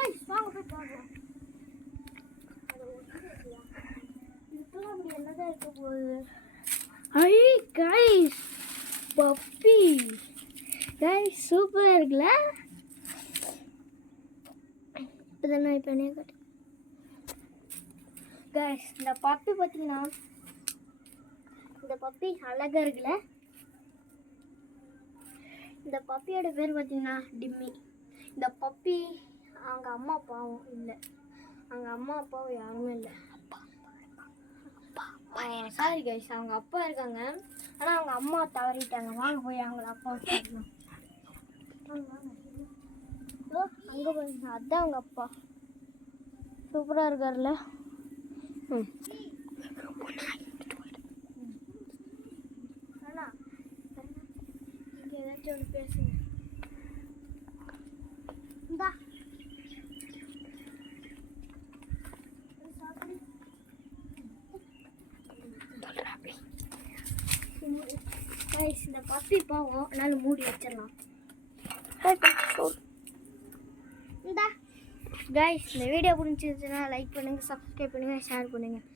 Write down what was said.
Guys வாங்க போய் பார்க்கலாம். இதுக்குள்ள அப்படி என்னதான் இருக்க போகுது? ஐ கைஸ் பப்பி கைஸ் சூப்பரா இருக்குல்ல? இப்போதான் இப்போ என்ன காட்டு கைஸ். இந்த பப்பி பார்த்தீங்கன்னா இந்த பப்பி அழகா இருக்குல்ல? இந்த பப்பியோட பேர் பார்த்தீங்கன்னா டிம்மி. இந்த பப்பி அவங்க அம்மா அப்பாவும் இல்லை, அவங்க அம்மா அப்பாவும் யாருமே இல்லை. சாரி கைஸ், அவங்க அப்பா இருக்காங்க, ஆனால் அவங்க அம்மா தவறிட்டாங்க. வாங்க போய் அவங்கள அப்பா பார்க்கலாம். அங்கே போய் அதுதான் அவங்க அப்பா. சூப்பராக இருக்கார்ல? அண்ணா இங்கே ஏதாச்சும் ஒன்று பேசுங்க. இந்தா கைஸ் இந்த பப்பி பாவம், அதனால மூடி வச்சிடலாம். இந்தா கைஸ் இந்த வீடியோ பிடிச்சிருந்துச்சுன்னா லைக் பண்ணுங்கள், சப்ஸ்கிரைப் பண்ணுங்கள், ஷேர் பண்ணுங்கள்.